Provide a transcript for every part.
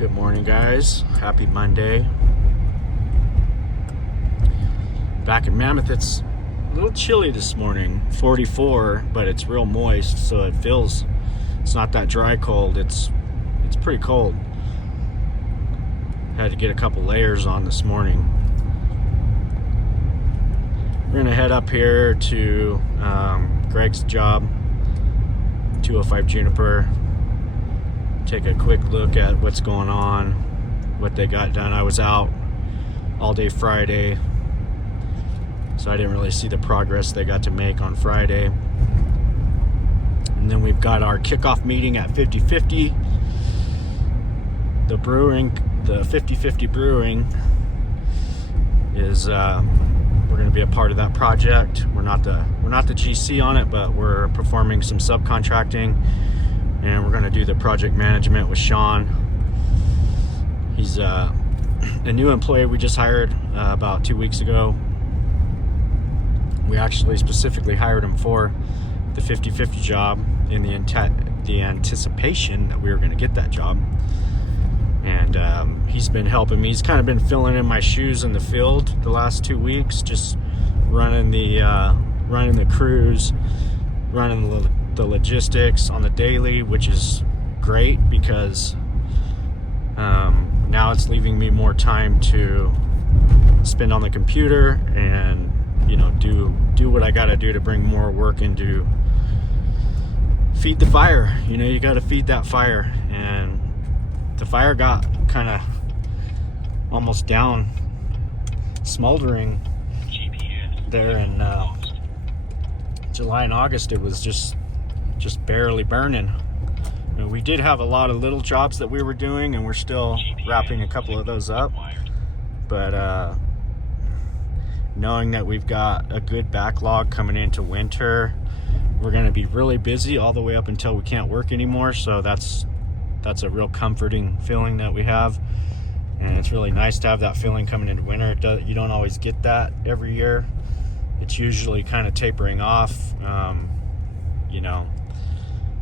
Good morning, guys. Happy Monday. Back in Mammoth, it's a little chilly this morning. 44, but it's real moist, so it's not that dry cold. It's pretty cold. Had to get a couple layers on this morning. We're gonna head up here to Greg's job, 205 Juniper. Take a quick look at what's going on, what they got done. I was out all day Friday, so I didn't really see the progress they got to make on Friday. And then we've got our kickoff meeting at 50/50. The Brewing, the 50/50 Brewing is we're going to be a part of that project. We're not the GC on it, but we're performing some subcontracting, and we're going to do the project management with Sean. He's a new employee we just hired about 2 weeks ago. We actually specifically hired him for the 50/50 job in the anticipation that we were going to get that job. And he's been helping me. He's kind of been filling in my shoes in the field the last 2 weeks, just running the crews, running the logistics on the daily, which is great because now it's leaving me more time to spend on the computer and do what I got to do to bring more work into feed the fire. You got to feed that fire, and the fire got kind of almost down, smoldering there in July and August. It was just barely burning. We did have a lot of little jobs that we were doing, and we're still wrapping a couple of those up, but knowing that we've got a good backlog coming into winter, we're going to be really busy all the way up until we can't work anymore. So that's a real comforting feeling that we have, and it's really nice to have that feeling coming into winter. You don't always get that every year. It's usually kind of tapering off,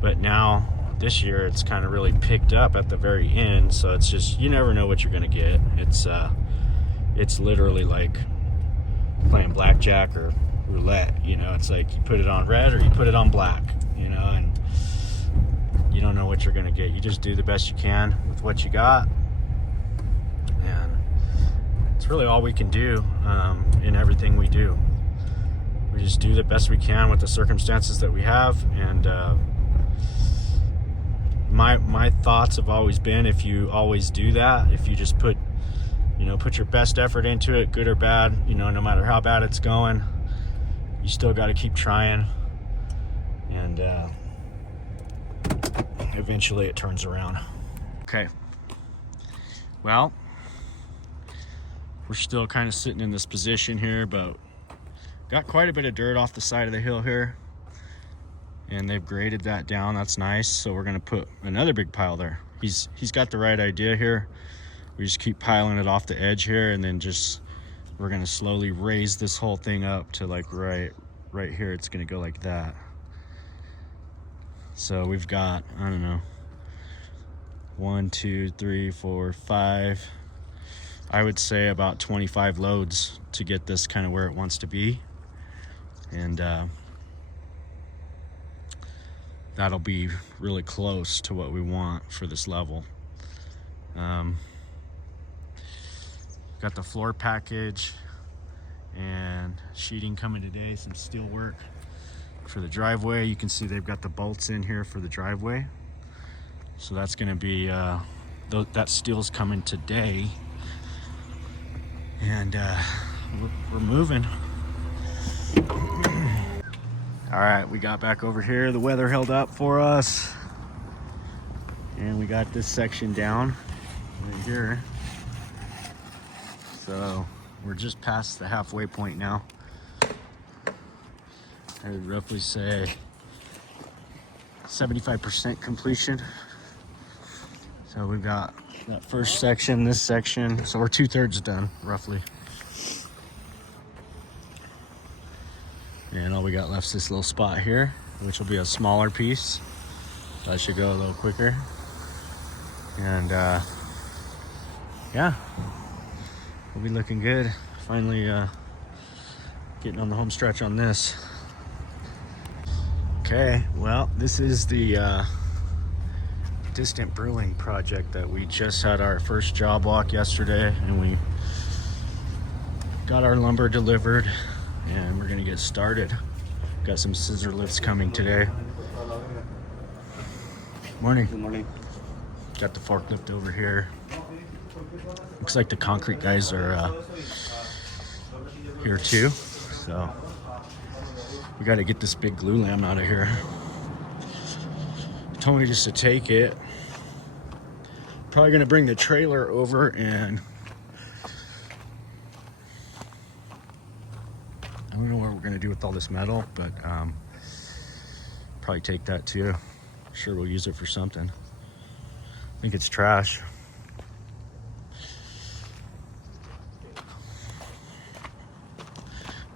but now this year it's kind of really picked up at the very end. So it's just, you never know what you're going to get. It's literally like playing blackjack or roulette. It's like you put it on red or you put it on black, and you don't know what you're going to get. You just do the best you can with what you got, and it's really all we can do in everything we do. We just do the best we can with the circumstances that we have. And my thoughts have always been, if you always do that, if you just put your best effort into it, good or bad, no matter how bad it's going, you still got to keep trying, and eventually it turns around. Okay, well, we're still kind of sitting in this position here, but got quite a bit of dirt off the side of the hill here, and they've graded that down. That's nice. So we're going to put another big pile there. He's got the right idea here. We just keep piling it off the edge here, and then we're going to slowly raise this whole thing up to like right here. It's going to go like that. So we've got, I don't know, 1, 2, 3, 4, 5, I would say about 25 loads to get this kind of where it wants to be. And that'll be really close to what we want for this level. Got the floor package and sheeting coming today, some steel work for the driveway. You can see they've got the bolts in here for the driveway. So that's gonna be, that steel's coming today. And we're moving. All right, we got back over here. The weather held up for us, and we got this section down right here. So we're just past the halfway point now. I would roughly say 75% completion. So we've got that first section, this section. So we're 2/3 done, roughly. And all we got left is this little spot here, which will be a smaller piece. That should go a little quicker. And yeah, we'll be looking good. Finally getting on the home stretch on this. Okay, well, this is the distant brewing project that we just had our first job walk yesterday, and we got our lumber delivered and we're gonna get started. Got some scissor lifts coming today. Morning. Good morning. Got the forklift over here. Looks like the concrete guys are here too. So we got to get this big glue lamp out of here. Told me just to take it. Probably gonna bring the trailer over and I don't know what we're gonna do with all this metal, but probably take that too. Sure, we'll use it for something. I think it's trash.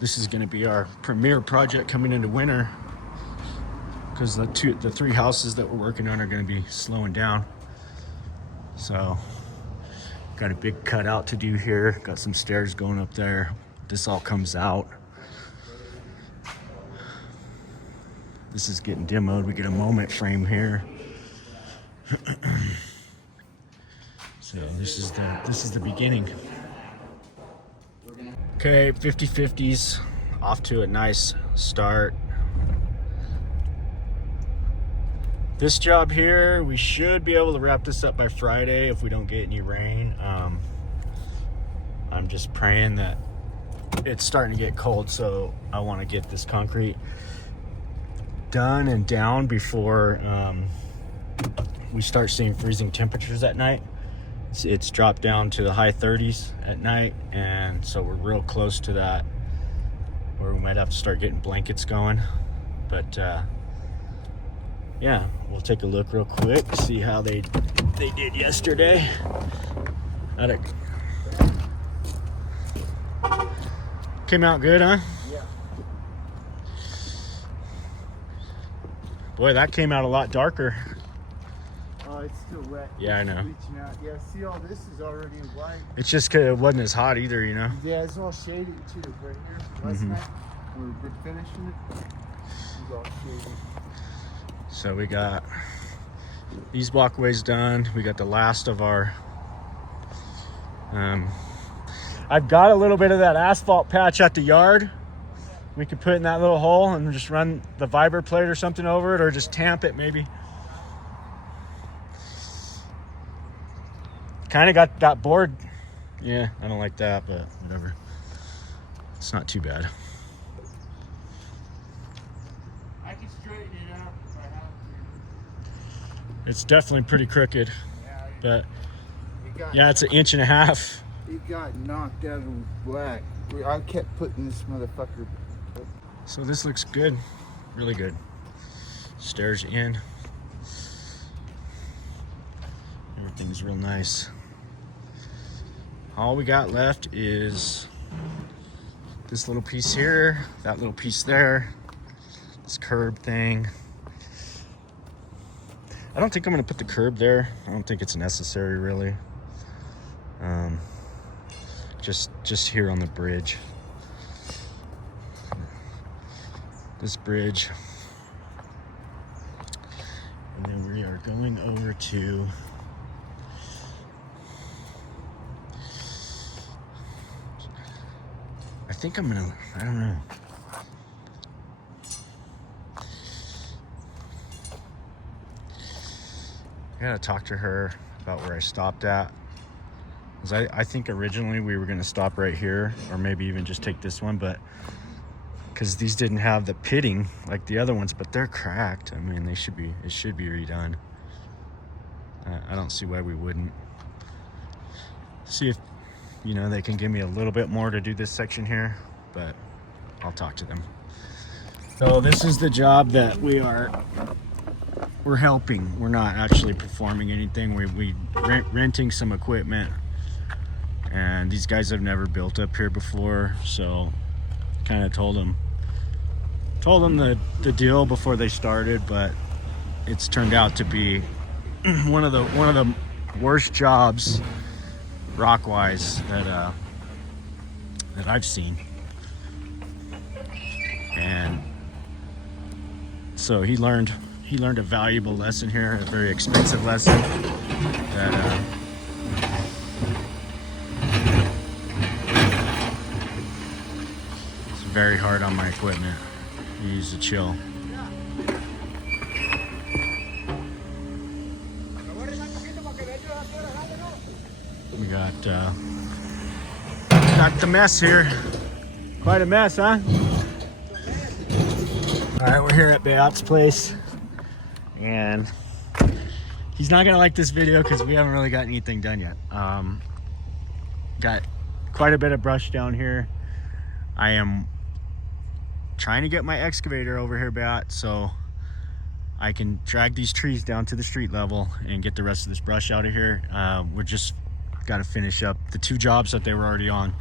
This is gonna be our premier project coming into winter, because the three houses that we're working on are gonna be slowing down. So, got a big cutout to do here. Got some stairs going up there. This all comes out. This is getting demoed. We get a moment frame here. So this is the beginning. Okay, 50/50s, off to a nice start. This job here, we should be able to wrap this up by Friday if we don't get any rain. I'm just praying that it's starting to get cold, so I want to get this concrete done and down before we start seeing freezing temperatures at night. It's dropped down to the high 30s at night, and so we're real close to that where we might have to start getting blankets going. But yeah, we'll take a look real quick, see how they did yesterday. Came out good, huh? Yeah. Boy, that came out a lot darker. Oh, it's still wet. Yeah, I know. Reaching out. Yeah, see, all this is already white. It's just 'cause it wasn't as hot either, you know? Yeah, it's all shady too. Right here, last night, we were finishing it. It's all shady. So we got these walkways done. We got the last of our I've got a little bit of that asphalt patch at the yard. We could put in that little hole and just run the Viber plate or something over it, or just tamp it maybe. Kind of got that board. Yeah, I don't like that, but whatever. It's not too bad. I can straighten it out if I have to. It's definitely pretty crooked, Yeah, but yeah, it's 1.5 inches. it got knocked out of whack. I kept putting this motherfucker. So this looks good, really good. Stairs in. Everything's real nice. All we got left is this little piece here, that little piece there, this curb thing. I don't think I'm gonna put the curb there. I don't think it's necessary really. Just here on the bridge. This bridge. And then we are going over to I think I'm gonna, I don't know. I gotta talk to her about where I stopped at. 'Cause I think originally we were gonna stop right here, or maybe even just take this one, but because these didn't have the pitting like the other ones, but they're cracked. I mean, it should be redone. I don't see why we wouldn't. See if, you know, they can give me a little bit more to do this section here, but I'll talk to them. So this is the job that we're helping. We're not actually performing anything. We renting some equipment, and these guys have never built up here before, so kind of told them the deal before they started, but it's turned out to be one of the worst jobs rock-wise that I've seen. And so he learned a valuable lesson here, a very expensive lesson that it's very hard on my equipment. You need to chill. We got the mess here. Quite a mess, huh? All right, we're here at Beat's place, and he's not gonna like this video because we haven't really got anything done yet. Got quite a bit of brush down here. I am trying to get my excavator over here, Beat, so I can drag these trees down to the street level and get the rest of this brush out of here. We're just got to finish up the 2 jobs that they were already on.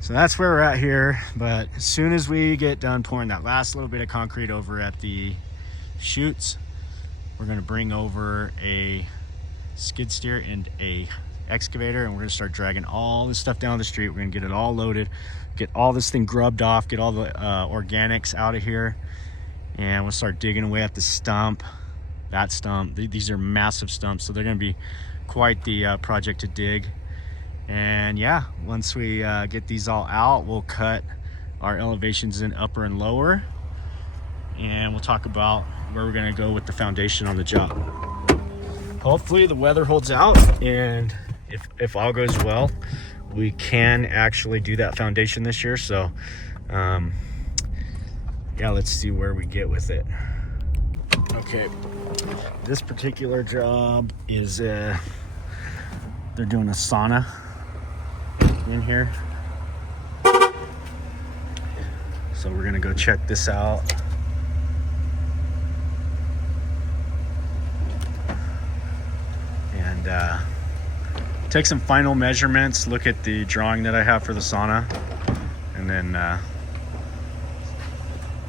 So that's where we're at here. But as soon as we get done pouring that last little bit of concrete over at the chutes, we're going to bring over a skid steer and a excavator, and we're going to start dragging all this stuff down the street. We're going to get it all loaded, get all this thing grubbed off, get all the organics out of here, and we'll start digging away at the stump. That stump, these are massive stumps, so they're going to be quite the project to dig. And yeah, once we get these all out, we'll cut our elevations in upper and lower, and we'll talk about where we're going to go with the foundation on the job. Hopefully the weather holds out, and if all goes well, we can actually do that foundation this year. So yeah, let's see where we get with it. Okay, this particular job is they're doing a sauna in here, so we're gonna go check this out. And take some final measurements, look at the drawing that I have for the sauna, and then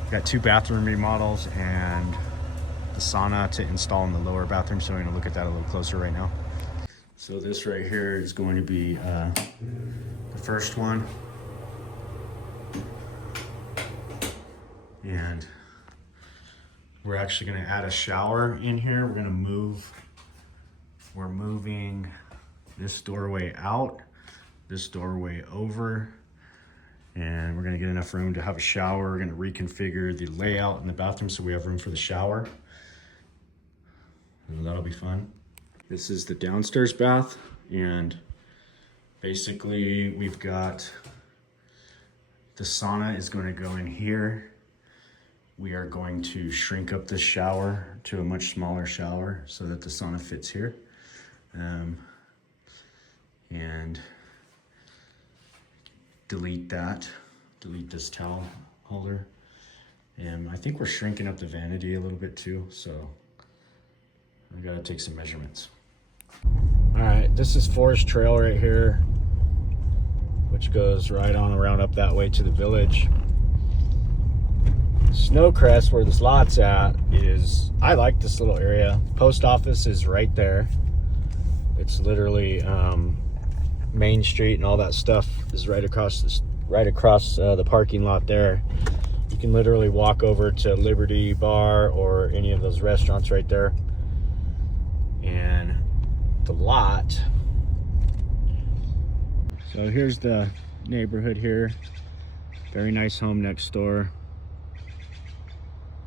got 2 bathroom remodels and the sauna to install in the lower bathroom, so we're going to look at that a little closer right now. So this right here is going to be the first one, and we're actually going to add a shower in here. We're moving this doorway out, this doorway over, and we're going to get enough room to have a shower. We're going to reconfigure the layout in the bathroom so we have room for the shower. And that'll be fun. This is the downstairs bath, and basically we've got the sauna is going to go in here. We are going to shrink up the shower to a much smaller shower so that the sauna fits here. And delete this towel holder. And I think we're shrinking up the vanity a little bit too, so I gotta take some measurements. All right, this is Forest Trail right here, which goes right on around up that way to the village. Snowcrest, where this lot's at, I like this little area. Post office is right there. It's literally Main Street, and all that stuff is right across the parking lot there. You can literally walk over to Liberty Bar or any of those restaurants right there. And the lot. So here's the neighborhood here. Very nice home next door.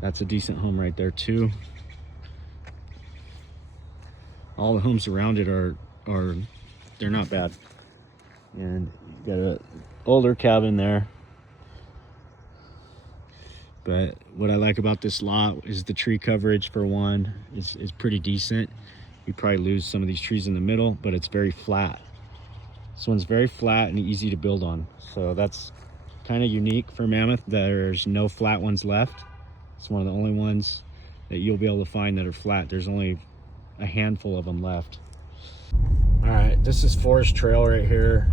That's a decent home right there too. All the homes around it they're not bad. And you got an older cabin there. But what I like about this lot is the tree coverage, for one, is pretty decent. You probably lose some of these trees in the middle, but it's very flat. This one's very flat and easy to build on. So that's kind of unique for Mammoth. There's no flat ones left. It's one of the only ones that you'll be able to find that are flat. There's only a handful of them left. All right, this is Forest Trail right here,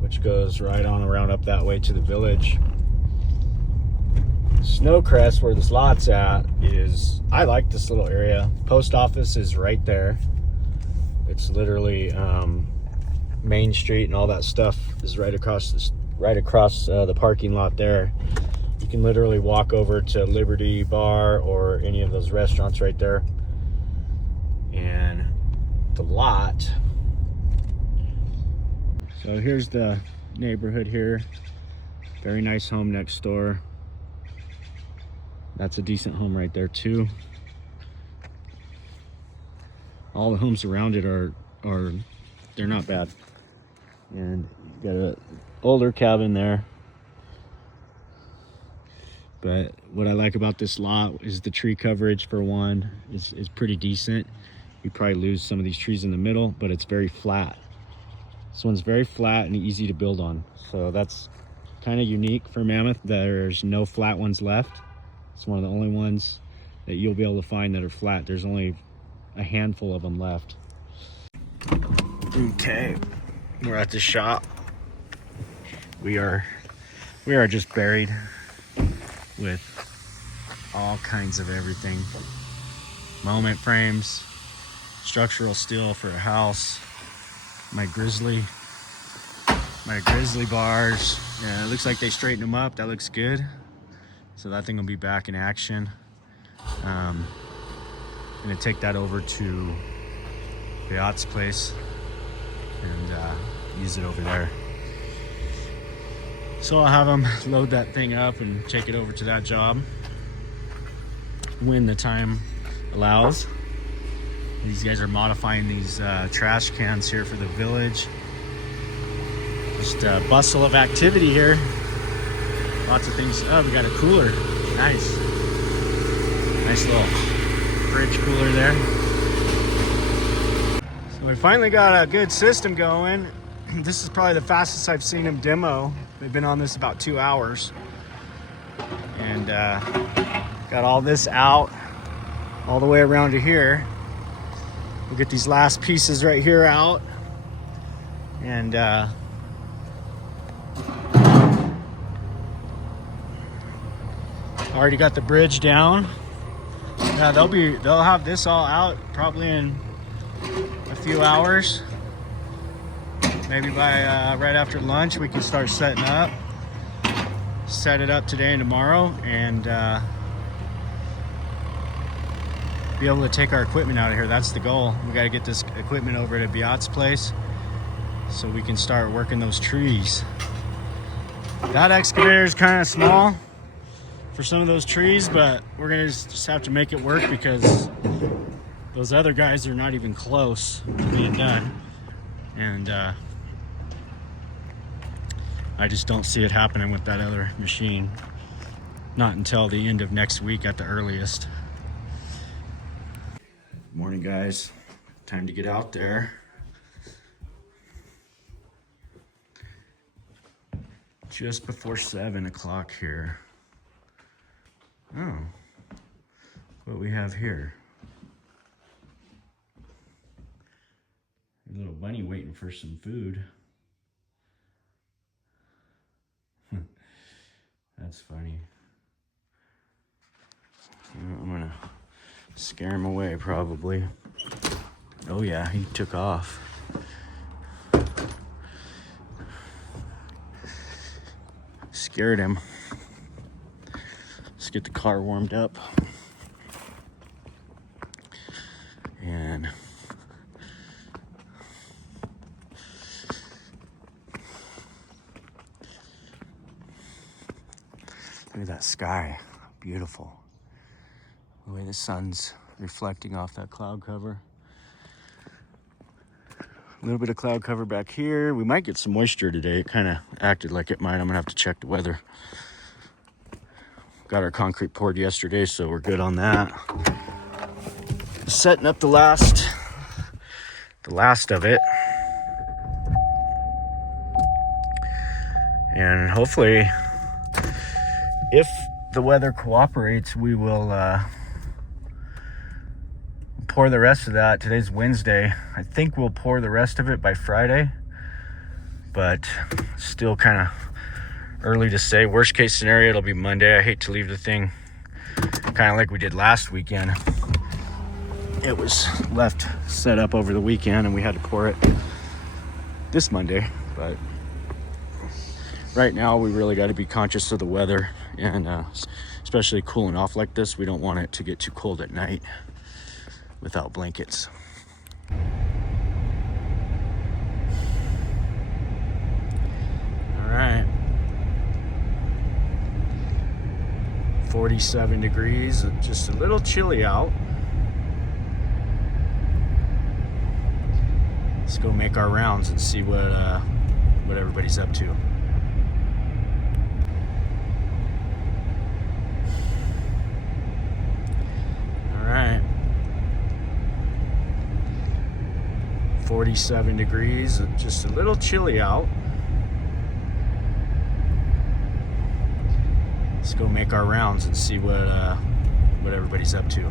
which goes right on around up that way to the village. Snowcrest, where this lot's at, I like this little area. Post office is right there. It's literally Main Street, and all that stuff is right across the parking lot there. You can literally walk over to Liberty Bar or any of those restaurants right there. And the lot. So here's the neighborhood here. Very nice home next door. That's a decent home right there too. All the homes around it are they're not bad. And you got an older cabin there. But what I like about this lot is the tree coverage, for one, is pretty decent. You probably lose some of these trees in the middle, but it's very flat. This one's very flat and easy to build on. So that's kind of unique for Mammoth. There's no flat ones left. It's one of the only ones that you'll be able to find that are flat. There's only a handful of them left. Okay, we're at the shop. We are just buried with all kinds of everything. Moment frames, structural steel for a house, my grizzly bars. Yeah, it looks like they straightened them up. That looks good. So that thing will be back in action. I'm gonna take that over to Beat's place and use it over there. So I'll have them load that thing up and take it over to that job when the time allows. These guys are modifying these trash cans here for the village. Just a bustle of activity here. Lots of things. Oh, we got a cooler. Nice. Nice little fridge cooler there. So we finally got a good system going. This is probably the fastest I've seen them demo. They've been on this about 2 hours. And got all this out all the way around to here. We'll get these last pieces right here out. And already got the bridge down. Yeah, they'll have this all out probably in a few hours. Maybe by right after lunch we can start setting up. Set it up today and tomorrow, and be able to take our equipment out of here. That's the goal. We got to get this equipment over to Beat's place so we can start working those trees. That excavator is kind of small for some of those trees, but we're gonna just have to make it work because those other guys are not even close to being done. And I just don't see it happening with that other machine. Not until the end of next week at the earliest. Morning, guys. Time to get out there. Just before 7 o'clock here. Oh, what we have here. A little bunny waiting for some food. That's funny. I'm gonna scare him away probably. Oh yeah, he took off. Scared him. Let's get the car warmed up. And look at that sky, beautiful. The way the sun's reflecting off that cloud cover. A little bit of cloud cover back here. We might get some moisture today. It kind of acted like it might. I'm gonna have to check the weather. Got our concrete poured yesterday, so we're good on that. Setting up the last of it. And hopefully, if the weather cooperates, we will pour the rest of that. Today's Wednesday. I think we'll pour the rest of it by Friday, but still kind of early to say. Worst case scenario, it'll be Monday. I hate to leave the thing kind of like we did last weekend. it was left set up over the weekend and we had to pour it this Monday. But right now we really got to be conscious of the weather, and especially cooling off like this, we don't want it to get too cold at night without blankets. All right, 47 degrees, just a little chilly out. Let's go make our rounds and see what everybody's up to. All right, 47 degrees, just a little chilly out. Let's go make our rounds and see what everybody's up to.